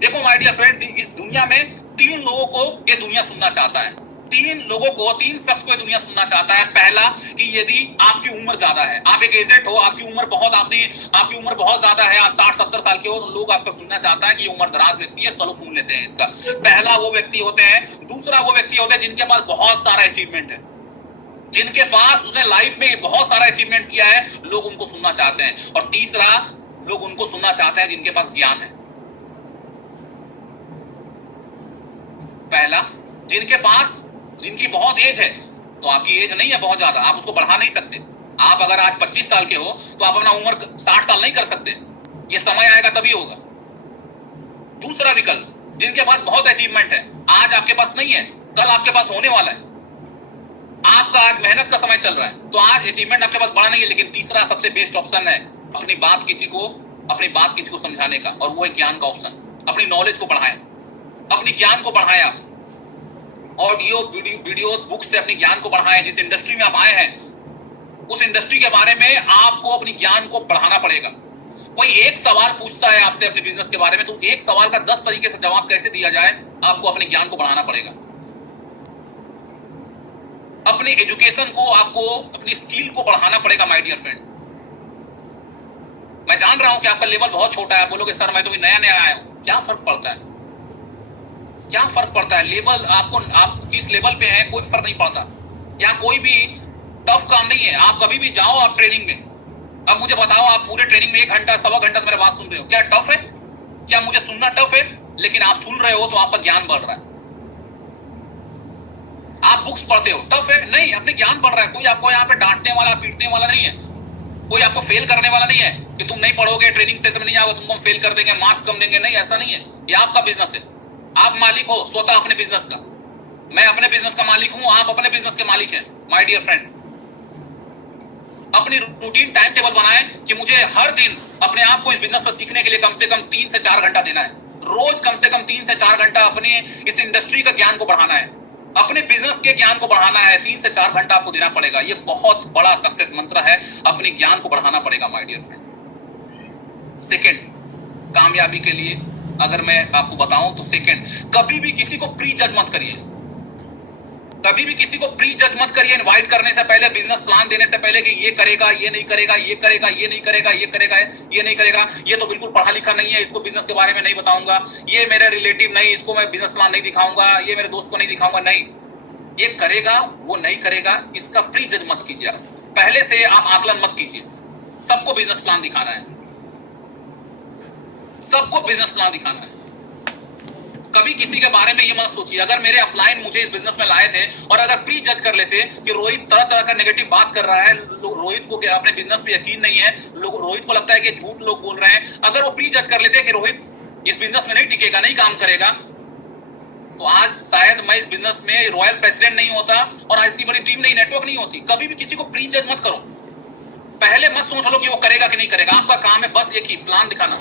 देखो my dear friend, इस दुनिया में तीन लोगों को ये दुनिया सुनना चाहता है। तीन लोगों को, तीन शख्स को ये दुनिया सुनना चाहता है। पहला कि यदि आपकी उम्र ज्यादा है, आप एक एजेंट हो, आपकी उम्र बहुत ज्यादा है, आप 60-70 साल के हो, तो लोग आपको सुनना चाहता है कि ये उम्र दराज व्यक्ति है, चलो सुन लेते हैं इसका। पहला वो व्यक्ति होते हैं। दूसरा वो व्यक्ति होते हैं जिनके पास बहुत सारा अचीवमेंट है, जिनके पास उसने लाइफ में बहुत सारा अचीवमेंट किया है, लोग उनको सुनना चाहते हैं। और तीसरा, लोग उनको सुनना चाहते हैं जिनके पास ज्ञान है। पहला, जिनकी बहुत एज है, तो आपकी एज नहीं है बहुत ज्यादा, आप उसको बढ़ा नहीं सकते। आप अगर आज 25 साल के हो तो आप अपना उम्र 60 साल नहीं कर सकते, ये समय आएगा तभी होगा। दूसरा विकल्प, जिनके पास बहुत अचीवमेंट है, आज आपके पास नहीं है, कल आपके पास होने वाला है, आपका आज मेहनत का समय चल रहा है, तो आज अचीवमेंट आपके पास बड़ा नहीं है, लेकिन तीसरा सबसे बेस्ट ऑप्शन है अपनी बात किसी को समझाने का, और वो है ज्ञान का ऑप्शन। अपनी नॉलेज को बढ़ाएं, अपनी ज्ञान को बढ़ाएं। आप ऑडियो, वीडियो, बुक से अपनी ज्ञान को बढ़ाएं। जिस इंडस्ट्री में आप आए हैं, उस इंडस्ट्री के बारे में आपको अपनी ज्ञान को बढ़ाना पड़ेगा। कोई एक सवाल पूछता है आपसे अपने बिजनेस के बारे में, तो एक सवाल का 10 तरीके से जवाब कैसे दिया जाए, आपको अपने ज्ञान को बढ़ाना पड़ेगा। अपनी एजुकेशन को, आपको अपनी स्किल को बढ़ाना पड़ेगा माय डियर फ्रेंड। मैं जान रहा हूं कि आपका लेवल बहुत छोटा है, आप बोलोगे सर मैं तो नया नया आया हूं। क्या फर्क पड़ता है? क्या फर्क पड़ता है? लेवल, आप किस लेवल पे हैं कोई फर्क नहीं पड़ता। यहाँ कोई भी टफ काम नहीं है। आप कभी भी जाओ आप ट्रेनिंग में, अब मुझे बताओ, आप पूरे ट्रेनिंग में 1 घंटा, सवा घंटा से मेरी बात सुन रहे हो, क्या टफ है? क्या मुझे सुनना टफ है? लेकिन आप सुन रहे हो तो आपका ज्ञान बढ़ रहा है। आप बुक्स पढ़ते हो, टफ है? नहीं, अपने ज्ञान बढ़ रहा है। कोई आपको यहाँ पे डांटने वाला, पीटने वाला नहीं है, कोई आपको फेल करने वाला नहीं है कि तुम नहीं पढ़ोगे, ट्रेनिंग सेशन में नहीं आओगे, तुमको हम फेल कर देंगे, मार्क्स कम देंगे। नहीं, ऐसा नहीं है। ये आपका बिजनेस है, आप मालिक हो स्वतः अपने बिजनेस का। मैं अपने बिजनेस का मालिक हूं, आप अपने बिजनेस के मालिक हैं माय डियर फ्रेंड। अपनी रूटीन टाइम टेबल बनाएं कि मुझे हर दिन अपने आप को इस बिजनेस पर सीखने के लिए कम से कम 3 से 4 घंटा देना है। रोज कम से कम 3 से 4 घंटा अपने इस इंडस्ट्री का ज्ञान को बढ़ाना है, अपने बिजनेस के ज्ञान को बढ़ाना है। 3 से 4 घंटा आपको देना पड़ेगा। ये बहुत बड़ा सक्सेस मंत्र है, अपने ज्ञान को बढ़ाना पड़ेगा माय डियर फ्रेंड। सेकंड, कामयाबी के लिए अगर मैं आपको बताऊं तो सेकंड, कभी भी किसी को प्री जज मत करिए। कभी भी किसी को प्री जज मत करिए। इनवाइट करने से पहले, बिजनेस प्लान देने से पहले कि ये करेगा, ये नहीं करेगा, ये करेगा, ये नहीं करेगा, ये करेगा, ये नहीं करेगा, ये तो बिल्कुल पढ़ा लिखा नहीं है, इसको बिजनेस के बारे में नहीं बताऊंगा, ये मेरा रिलेटिव नहीं, इसको मैं बिजनेस प्लान नहीं दिखाऊंगा, ये मेरे दोस्त को नहीं दिखाऊंगा। नहीं, ये करेगा, वो नहीं करेगा, इसका प्री जज मत कीजिए। पहले से आप आकलन मत कीजिए। सबको बिजनेस प्लान दिखाना है, सबको बिजनेस प्लान दिखाना है। कभी किसी के बारे में ये मत सोचिए। अगर मेरे अपलाइन मुझे इस बिजनेस में लाए थे और अगर प्री जज कर लेते कि रोहित तरह तरह का नेगेटिव बात कर रहा है, रोहित को अपने बिजनेस पे यकीन नहीं है, रोहित को लगता है कि झूठ लोग बोल रहे हैं, अगर वो प्री जज कर लेते कि रोहित इस बिजनेस में नहीं टिकेगा, नहीं काम करेगा, तो आज शायद मैं इस बिजनेस में रॉयल प्रेसिडेंट नहीं होता और आज इतनी बड़ी टीम नहीं, नेटवर्क नहीं होती। कभी भी किसी को प्री जज मत करो। पहले मत सोच लो कि वो करेगा कि नहीं करेगा। आपका काम है बस एक ही, प्लान दिखाना,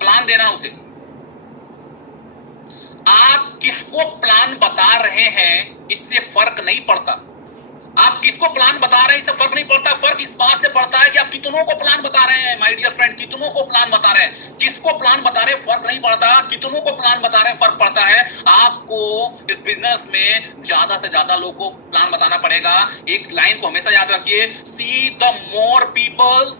प्लान देना उसे। आप किसको प्लान बता रहे हैं इससे फर्क नहीं पड़ता। आप किसको प्लान बता रहे हैं इससे फर्क नहीं पड़ता। फर्क इस बात से पड़ता है कि आप कितनों को प्लान बता रहे हैं माय डियर फ्रेंड, कितनों को प्लान बता रहे हैं। किसको प्लान बता रहे हैं फर्क नहीं पड़ता, कितनों को प्लान बता रहे हैं फर्क पड़ता है। आपको इस बिजनेस में ज्यादा से ज्यादा लोगों को प्लान बताना पड़ेगा। एक लाइन को हमेशा याद रखिए, see the more people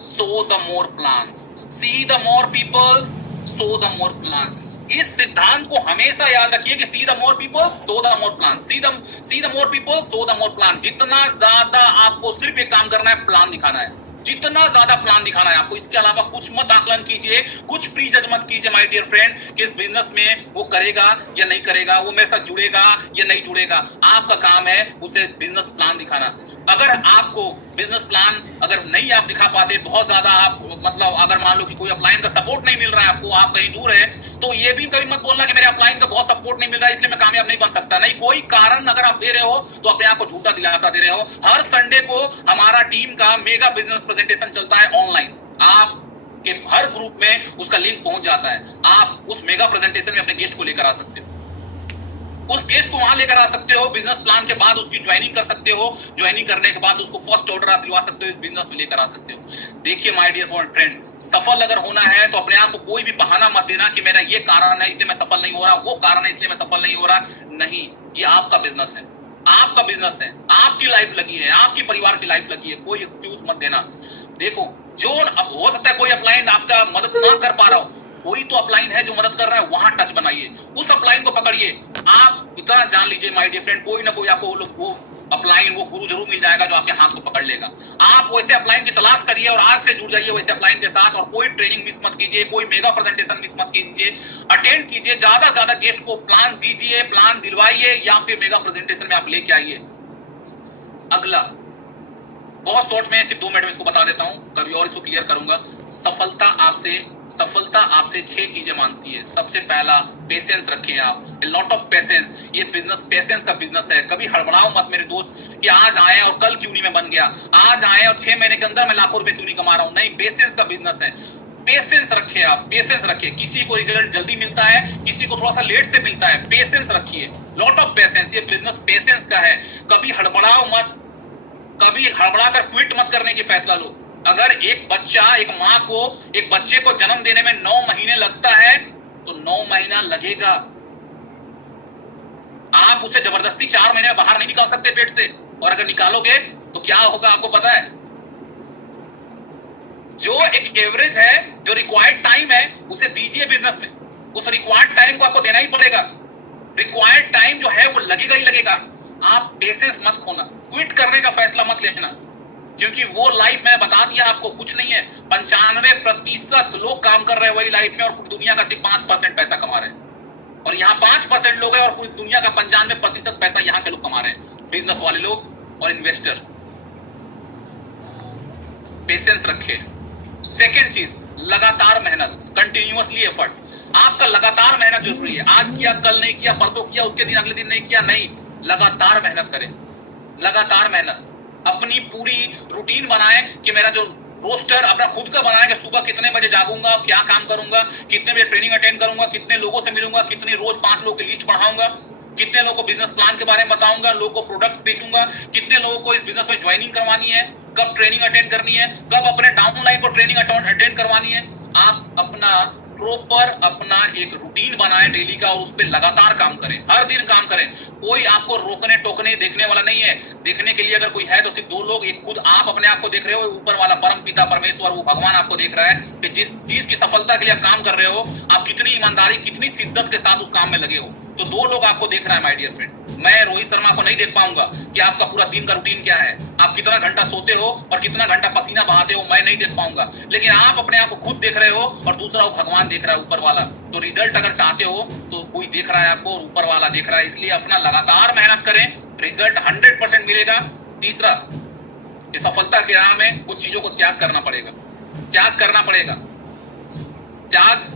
so the more plans, see the more people so the more plans. इस सिद्धांत को हमेशा याद रखिए कि see the more people so the more plan, see the more people so the more plan. जितना ज्यादा आपको सिर्फ एक काम करना है, प्लान दिखाना है, जितना ज्यादा प्लान दिखाना है आपको। इसके अलावा कुछ मत आकलन कीजिए, कुछ प्री जज मत कीजिए माय डियर फ्रेंड कि इस बिजनेस में वो करेगा या नहीं करेगा, वो मेरे साथ जुड़ेगा या नहीं जुड़ेगा। आपका काम है उसे बिजनेस प्लान दिखाना। अगर आपको बिजनेस प्लान अगर नहीं आप दिखा पाते, बहुत ज्यादा आप मतलब अगर मान लो कि कोई अपलाइन का सपोर्ट नहीं मिल रहा है आपको, आप कहीं दूर है, तो ये भी कभी मत बोलना कि मेरे अपलाइन का बहुत सपोर्ट नहीं मिल रहा है इसलिए मैं कामयाब नहीं बन सकता। नहीं, कोई कारण अगर आप दे रहे हो तो अपने आप को झूठा दिलासा दे रहे हो। हर संडे को हमारा टीम का मेगा बिजनेस प्रेजेंटेशन चलता है ऑनलाइन। आप के हर ग्रुप में उसका लिंक पहुंच जाता है। आप उस मेगा प्रेजेंटेशन में अपने गेस्ट को लेकर आ सकते हो। उस गेस्ट को वहां लेकर आ सकते हो, बिजनेस प्लान के बाद उसकी ज्वाइनिंग कर सकते हो, ज्वाइनिंग करने के बाद उसको फर्स्ट ऑर्डर आप दिलवा सकते हो, इस बिजनेस में लेकर आ सकते हो। देखिए माय डियर फ्रेंड, सफल अगर होना है तो अपने आप को कोई भी बहाना मत देना कि मेरा ये कारण है इसलिए मैं सफल नहीं हो रहा, वो कारण है इसलिए मैं सफल नहीं हो रहा। नहीं, ये आपका बिजनेस है, आपका बिजनेस है, आपकी लाइफ लगी है, आपकी परिवार की लाइफ लगी है, कोई एक्सक्यूज मत देना। देखो, जो अब हो सकता है कोई अपलाइन आपका मदद ना कर पा रहा हो, कोई तो अपलाइन है जो मदद कर रहा है, वहां टच बनाइए, उस अपलाइन को पकड़िए। आप इतना जान लीजिए माय डियर फ्रेंड, कोई ना कोई आपको वो अपलाइन, वो गुरु जरूर मिल जाएगा जो आपके हाथ को पकड़ लेगा। आप वैसे अपलाइन की तलाश करिए और आज से जुड़ जाइए वैसे अपलाइन के साथ, और कोई ट्रेनिंग मिस मत कीजिए, कोई मेगा प्रेजेंटेशन मिस मत कीजिए, अटेंड कीजिए, ज्यादा ज्यादा गेस्ट को प्लान दीजिए, प्लान दिलवाइए, या फिर मेगा प्रेजेंटेशन में आप लेके आइए। अगला, बहुत शॉर्ट में सिर्फ 2 मिनट में इसको बता देता हूं, कभी और इसको क्लियर करूंगा। सफलता आपसे 6 चीजें मांगती है। सबसे पहला, पेशेंस रखें आप, लॉट ऑफ पेशेंस। ये बिजनेस पेशेंस का बिजनेस है। कभी हड़बड़ाओ मत मेरे दोस्त कि आज आए और कल क्यों नहीं मैं बन गया, आज आए और 6 महीने के अंदर मैं लाखों रुपए क्यों नहीं कमा रहा हूं। नहीं, पेशेंस का बिजनेस है। पेशेंस रखिए आप, पेशेंस रखिए। किसी को रिजल्ट जल्दी मिलता है, किसी को थोड़ा सा लेट से मिलता है। पेशेंस रखिए, लॉट ऑफ पेशेंस। ये बिजनेस पेशेंस का है। कभी हड़बड़ाओ मत, कभी हड़बड़ा कर क्विट मत करने की फैसला लो। अगर एक बच्चा, एक माँ को एक बच्चे को जन्म देने में 9 महीने लगता है तो 9 महीना लगेगा। आप उसे जबरदस्ती 4 महीने में बाहर नहीं निकाल सकते पेट से, और अगर निकालोगे तो क्या होगा आपको पता है। जो एक एवरेज है, जो रिक्वायर्ड टाइम है, उसे दीजिए बिजनेस में। उस रिक्वायर्ड टाइम को आपको देना ही पड़ेगा। रिक्वायर्ड टाइम जो है वो लगेगा ही लगेगा। आप पेशेंस मत खोना, क्विट करने का फैसला मत लेना, क्योंकि वो लाइफ मैंने बता दिया आपको कुछ नहीं है। 95% लोग काम कर रहे हैं वही लाइफ में, और पूरी दुनिया का सिर्फ 5% पैसा कमा रहे हैं। और यहाँ 5% लोग हैं और पूरी दुनिया का 95% पैसा यहाँ के लोग कमा रहे हैं, बिजनेस वाले लोग और इन्वेस्टर। पेशेंस रखे। सेकेंड चीज, लगातार मेहनत, कंटिन्यूअसली एफर्ट। आपका लगातार मेहनत जरूरी है। आज किया, कल नहीं किया, परसों किया, उसके दिन अगले दिन नहीं किया, नहीं, लगातार मेहनत करें, लगातार मेहनत। अपनी पूरी रूटीन बनाएं कि मेरा जो रोस्टर अपना खुद का बनाएं कि सुबह कितने बजे जागूंगा, क्या काम करूंगा, कितने बजे ट्रेनिंग अटेंड करूंगा, कितने लोगों से मिलूंगा, कितनी रोज 5 लोगों की लिस्ट बढ़ाऊंगा, कितने लोगों को बिजनेस प्लान के बारे में बताऊंगा, लोगों को प्रोडक्ट बेचूंगा, कितने लोगों को इस बिजनेस में ज्वाइनिंग करवानी है, कब ट्रेनिंग अटेंड करनी है, कब अपने डाउनलाइन को ट्रेनिंग अटेंड करवानी है। आप अपना प्रॉपर अपना एक रूटीन बनाएं डेली का, और उस पर लगातार काम करें, हर दिन काम करें। कोई आपको रोकने टोकने देखने वाला नहीं है। देखने के लिए अगर कोई है तो सिर्फ 2 लोग, एक खुद आप अपने आप को देख रहे हो, ऊपर वाला परम पिता परमेश्वर, वो भगवान आपको देख रहा है कि जिस चीज की सफलता के लिए आप काम कर रहे हो, आप कितनी ईमानदारी, कितनी शिद्दत के साथ उस काम में लगे हो। तो 2 लोग आपको देख रहा है माय डियर फ्रेंड। मैं रोहित शर्मा को नहीं देख पाऊंगा कि आपका पूरा दिन का रूटीन क्या है, आप कितना घंटा सोते हो और कितना घंटा पसीना बहाते हो, मैं नहीं देख पाऊंगा। लेकिन आप अपने आप को खुद देख रहे हो और दूसरा वो भगवान देख रहा है, ऊपर वाला। तो रिजल्ट अगर चाहते हो तो कोई देख रहा है आपको और ऊपर वाला देख रहा है। इसलिए अपना लगातार मेहनत करें, रिजल्ट 100% मिलेगा। तीसरा, इस सफलता के राह में कुछ चीजों को त्याग करना पड़ेगा, त्याग करना पड़ेगा, त्याग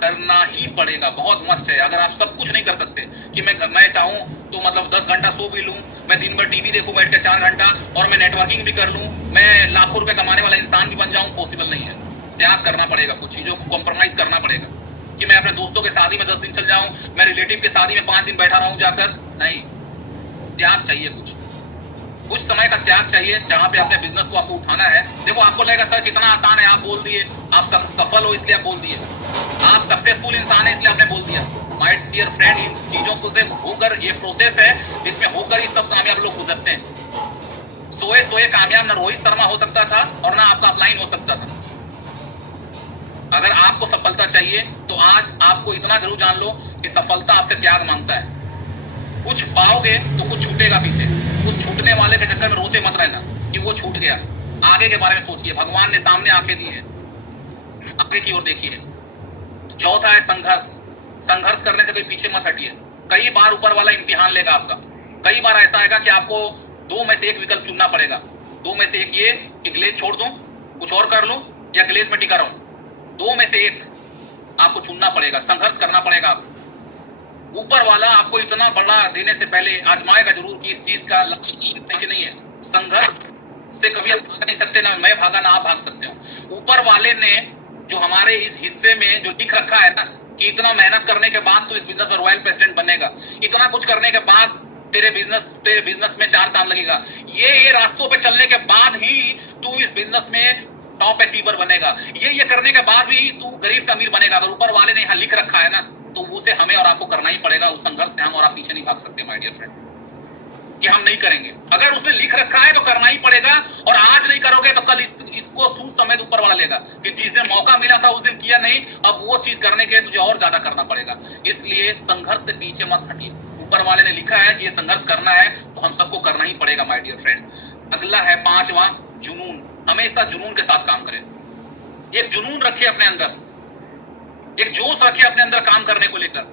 करना ही पड़ेगा। बहुत मस्त है। अगर आप सब कुछ नहीं कर सकते कि मैं चाहूं तो मतलब 10 घंटा सो भी लूं, मैं दिन भर टीवी देखूं बैठ के 4 घंटा, और मैं नेटवर्किंग भी कर लूं, मैं लाखों रुपए कमाने वाला इंसान भी बन जाऊं, पॉसिबल नहीं है। त्याग करना पड़ेगा, कुछ चीजों को कॉम्प्रोमाइज करना पड़ेगा। कि मैं अपने दोस्तों के शादी में 10 दिन चल जाऊं, मैं रिलेटिव के शादी में 5 दिन बैठा रहूं जाकर, नहीं। त्याग चाहिए, कुछ समय का त्याग चाहिए, जहां पे अपने बिजनेस को आपको उठाना है। देखो, आपको लगेगा सर कितना आसान है, आप बोल दिए, आप सफल हो इसलिए आप बोल दिए, आप सक्सेसफुल इंसान है इसलिए आपने बोल दिया। माय डियर फ्रेंड, इन चीजों को से होकर, ये प्रोसेस है जिसमें होकर ही सब कामयाब लोग गुजरते हैं। सोए कामयाब ना रोहित शर्मा हो सकता था और ना आपका अपलाइन हो सकता था। अगर आपको सफलता चाहिए तो आज आपको इतना जरूर जान लो कि सफलता आपसे त्याग मांगता है। कुछ पाओगे तो कुछ छूटेगा पीछे। उस छूटने वाले के चक्कर में रोते मत रहना कि वो छूट गया। आगे के बारे में सोचिए, भगवान ने सामने आंखें दी है, आगे की ओर देखिए। चौथा है संघर्ष। संघर्ष करने से कोई पीछे मत हटिए। कई बार ऊपर वाला इम्तिहान लेगा आपका। कई बार ऐसा आएगा कि आपको 2 में से एक विकल्प चुनना पड़ेगा। 2 में से एक, ये कि ग्लेज छोड़ दूं, कुछ और कर लूं, या ग्लेज में टिका रहूं। 2 में से एक आपको चुनना पड़ेगा, संघर्ष करना पड़ेगा आपको। ऊपर वाला आपको इतना बड़ा देने से पहले आजमाएगा जरूर कि इस चीज का कि नहीं है। संघर्ष से कभी आप भाग नहीं सकते, ना मैं भागा ना आप भाग सकते हो। ऊपर वाले ने जो हमारे इस हिस्से में जो लिख रखा है ना कि इतना मेहनत करने के बाद तू इस बिजनेस में रॉयल प्रेसिडेंट बनेगा, इतना कुछ करने के बाद तेरे बिजनेस में 4 साल लगेगा, ये रास्तों पे चलने के बाद ही तू इस बिजनेस में टॉप अचीवर बनेगा, ये करने के बाद भी तू गरीब से अमीर बनेगा। अगर ऊपर वाले ने यहाँ लिख रखा है ना तो उसे हमें और आपको करना ही पड़ेगा। उस संघर्ष से हम और आप पीछे नहीं भाग सकते माय डियर फ्रेंड, कि हम नहीं करेंगे। अगर उसने लिख रखा है तो करना ही पड़ेगा, और आज नहीं करोगे तो कल इसको सूद समेत ऊपर वाला लेगा कि जिस दिन मौका मिला था उस दिन किया नहीं, अब वो चीज करने के तुझे और ज्यादा करना पड़ेगा। इसलिए संघर्ष से पीछे मत हटिए। ऊपर वाले ने लिखा है कि ये संघर्ष करना है तो हम सबको करना ही पड़ेगा माय डियर फ्रेंड। अगला है 5वां, जुनून। हमेशा जुनून के साथ काम करें। एक जुनून रखे अपने अंदर, एक जोश रखे अपने अंदर काम करने को लेकर,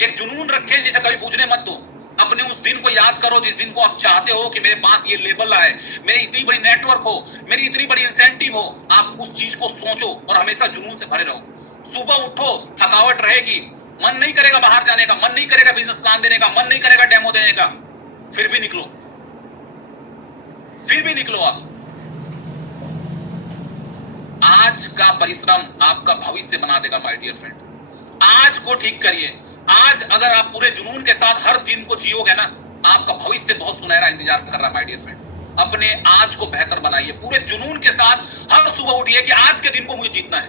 एक जुनून रखे जिसे कभी पूछने मत दो। अपने उस दिन को याद करो जिस दिन को आप चाहते हो कि मेरे पास ये लेवल है, मेरी इतनी बड़ी नेटवर्क हो, मेरी इतनी बड़ी इंसेंटिव हो। आप उस चीज को सोचो और हमेशा जुनून से भरे रहो। सुबह उठो, थकावट रहेगी, मन नहीं करेगा बाहर जाने का, मन नहीं करेगा बिजनेस प्लान देने का, मन नहीं करेगा डेमो देने का, फिर भी निकलो, फिर भी निकलो। आज का परिश्रम आपका भविष्य बना देगा माय डियर फ्रेंड। आज को ठीक करिए। आज अगर आप पूरे जुनून के साथ हर दिन को जियोगे ना, आपका भविष्य बहुत सुनहरा इंतजार कर रहा है माय डियर फ्रेंड। अपने आज को बेहतर बनाइए, पूरे जुनून के साथ हर सुबह उठिए कि आज के दिन को मुझे जीतना है,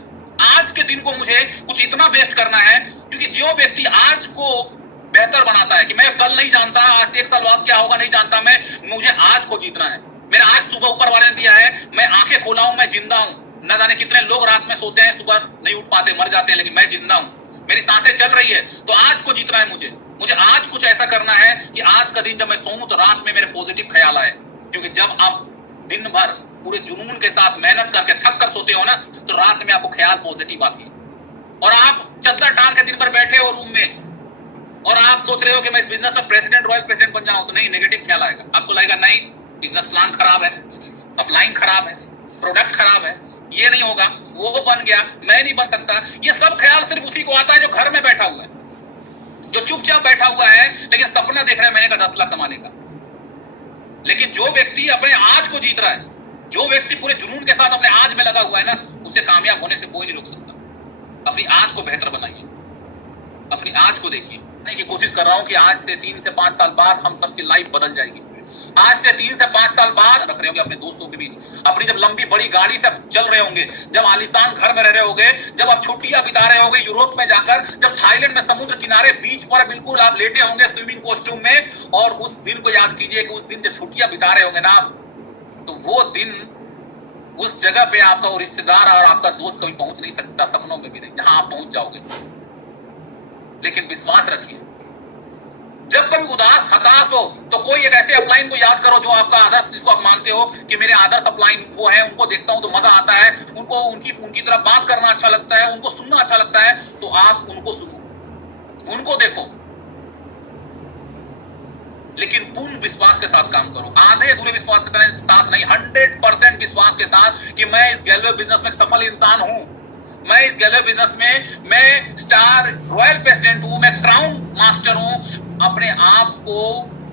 आज के दिन को मुझे कुछ इतना बेस्ट करना है। क्योंकि जो व्यक्ति आज को बेहतर बनाता है कि मैं कल नहीं जानता, आज से 1 साल बाद क्या होगा नहीं जानता, मैं मुझे आज को जीतना है। मेरा आज सुबह ऊपर वाले ने दिया है, मैं आंखें खोला हूं, मैं जिंदा हूं। न जाने कितने लोग रात में सोते हैं, सुबह नहीं उठ पाते, मर जाते हैं, लेकिन मैं जिंदा हूं, मेरी सांसें चल रही है। तो आज को जीतना है मुझे आज कुछ ऐसा करना है कि आज का दिन जब मैं सोऊं तो रात में मेरे पॉजिटिव ख्याल आए। क्योंकि जब आप दिन भर पूरे जुनून के साथ मेहनत करके थक कर सोते हो ना, तो रात में आपको ख्याल पॉजिटिव आती है। और आप चद्दर टांग के दिन भर बैठे हो रूम में और आप सोच रहे हो कि मैं इस बिजनेस में प्रेसिडेंट, रॉयल प्रेसिडेंट बन जाऊं, तो नहीं, नेगेटिव ख्याल आएगा। आपको लगेगा नहीं, बिजनेस प्लान खराब है, अपलाइन खराब है, प्रोडक्ट खराब है, ये नहीं होगा, वो बन गया, मैं नहीं बन सकता। ये सब ख्याल सिर्फ उसी को आता है जो घर में बैठा हुआ है, जो चुपचाप बैठा हुआ है लेकिन सपना देख रहा है महीने का 10 लाख कमाने का। लेकिन जो व्यक्ति अपने आज को जीत रहा है, जो व्यक्ति पूरे जुनून के साथ अपने आज में लगा हुआ है ना, उसे कामयाब होने से कोई नहीं रोक सकता। अपनी आज को बेहतर बनाइए, अपनी आज को देखिए। नहीं की कोशिश कर रहा हूं कि आज से 3 से 5 साल बाद हम सबकी लाइफ बदल जाएगी। आज से 3 से 5 साल बाद रख रहे होंगे अपने दोस्तों के बीच, अपनी जब लंबी बड़ी गाड़ी से चल रहे होंगे, जब आलीशान घर में रह रहे होंगे, जब आप छुट्टियां बिता रहे होंगे यूरोप में जाकर, जब थाईलैंड में समुद्र किनारे बीच पर बिल्कुल आप लेटे होंगे स्विमिंग कॉस्ट्यूम में, और उस दिन को याद कीजिए कि उस दिन जब छुट्टियां बिता रहे होंगे ना आप, तो वो दिन उस जगह पे आपका वो रिश्तेदार और आपका दोस्त कभी पहुंच नहीं सकता, सपनों में भी नहीं, जहां आप पहुंच जाओगे। लेकिन विश्वास रखिए, जब कभी उदास हताश हो तो कोई एक ऐसे अपलाइन को याद करो जो आपका आदर्श, जिसको आप मानते हो कि मेरे आदर्श अपलाइन वो है, उनको देखता हूं तो मजा आता है, उनको उनकी तरफ बात करना अच्छा लगता है, उनको सुनना अच्छा लगता है, तो आप उनको सुनो, उनको देखो, लेकिन पूर्ण विश्वास के साथ काम करो। आधे अधूरे विश्वास के साथ नहीं, 100% विश्वास के साथ कि मैं इस गैलवे बिजनेस में एक सफल इंसान हूं, मैं इस गैलवे बिजनेस में मैं स्टार रॉयल प्रेसिडेंट हूं, मैं क्राउन मास्टर हूं। अपने आप को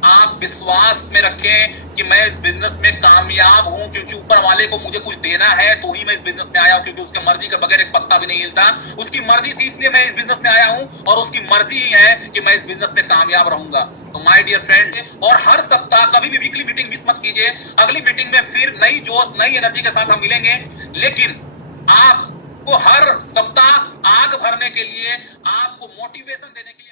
आप विश्वास में रखें कि मैं इस बिजनेस में कामयाब हूं, क्योंकि ऊपर वाले को मुझे कुछ देना है तो ही मैं इस बिजनेस में आया हूं, क्योंकि उसकी मर्जी के बगैर एक पत्ता भी नहीं हिलता। उसकी मर्जी थी इसलिए मैं इस बिजनेस में आया हूं, और उसकी मर्जी ही है कि मैं इस बिजनेस में कामयाब रहूंगा। तो माय डियर फ्रेंड, और हर सप्ताह कभी भी वीकली मीटिंग मिस मत कीजिए। अगली मीटिंग में फिर नई जोश, नई एनर्जी के साथ हम मिलेंगे, लेकिन आपको हर सप्ताह आग भरने के लिए, आपको मोटिवेशन देने के लिए